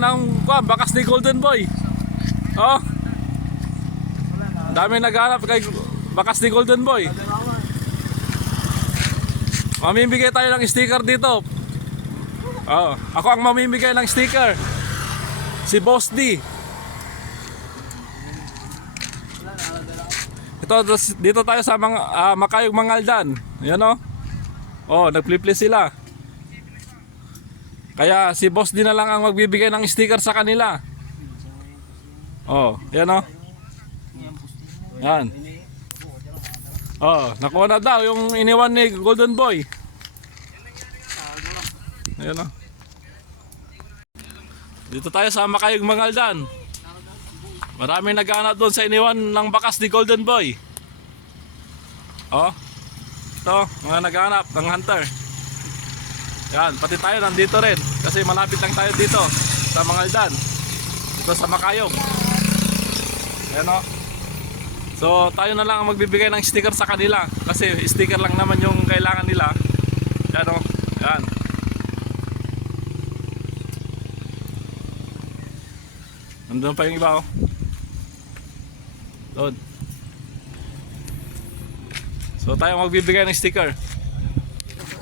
ng bakas ni Golden Boy. Oh. Dami naghanap kay bakas ni Golden Boy. Mamimigay tayo ng sticker dito. Oh, ako ang mamimigay ng sticker. Si Boss D. Ito, dito tayo sa mga Makayog Mangaldan. Yan oh. Oh, nagpli-pli sila. Kaya si Boss D na lang ang magbibigay ng sticker sa kanila. Oh, yan oh. Yan. Oh, nakuha na daw yung iniwan ni Golden Boy. Ayan o. Dito tayo sa Makayog Mangaldan. Maraming naghahanap doon sa iniwan ng bakas ni Golden Boy. Oh. Ito, mga naghahanap ng hunter. Yan, pati tayo nandito rin. Kasi malapit lang tayo dito sa Mangaldan. Dito sa Makayog. Ayan o. So tayo na lang ang magbibigay ng sticker sa kanila. Kasi sticker lang naman yung kailangan nila. Yan o. Yan. Nandun pa yung iba oh. Doon. So tayo magbibigay ng sticker.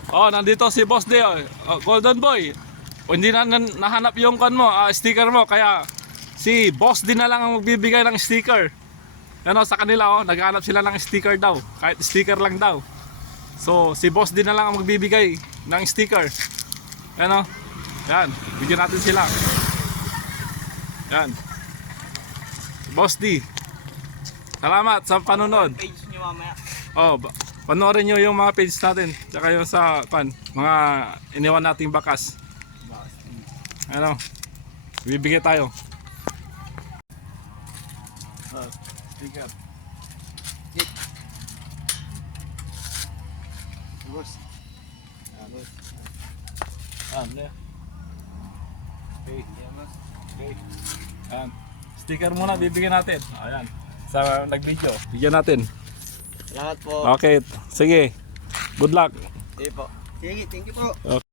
Oh, nandito si Boss D oh. Golden Boy. O, hindi na nahanap yung kan mo, sticker mo. Kaya si Boss D na lang ang magbibigay ng sticker. Ano sa kanila oh, naghahanap sila ng sticker daw. Kahit sticker lang daw. So si Boss D na lang ang magbibigay ng sticker. Ano? Yan, bigyan natin sila. Yan. Boss D. Salamat sa panonood. Page nyo mamaya. Oh, panoorin nyo yung mga page natin. Tsaka yung sa mga iniwan nating bakas. Ano? Bibigay tayo. Sticker. Boss. Boss. Ano? Okay. Okay. Ayan. Sticker muna bibigyan natin. Ayan. Sa nag-video. Bigyan natin. Salamat po. Okay. Sige. Good luck. Sige po. Sige, thank you po. Okay.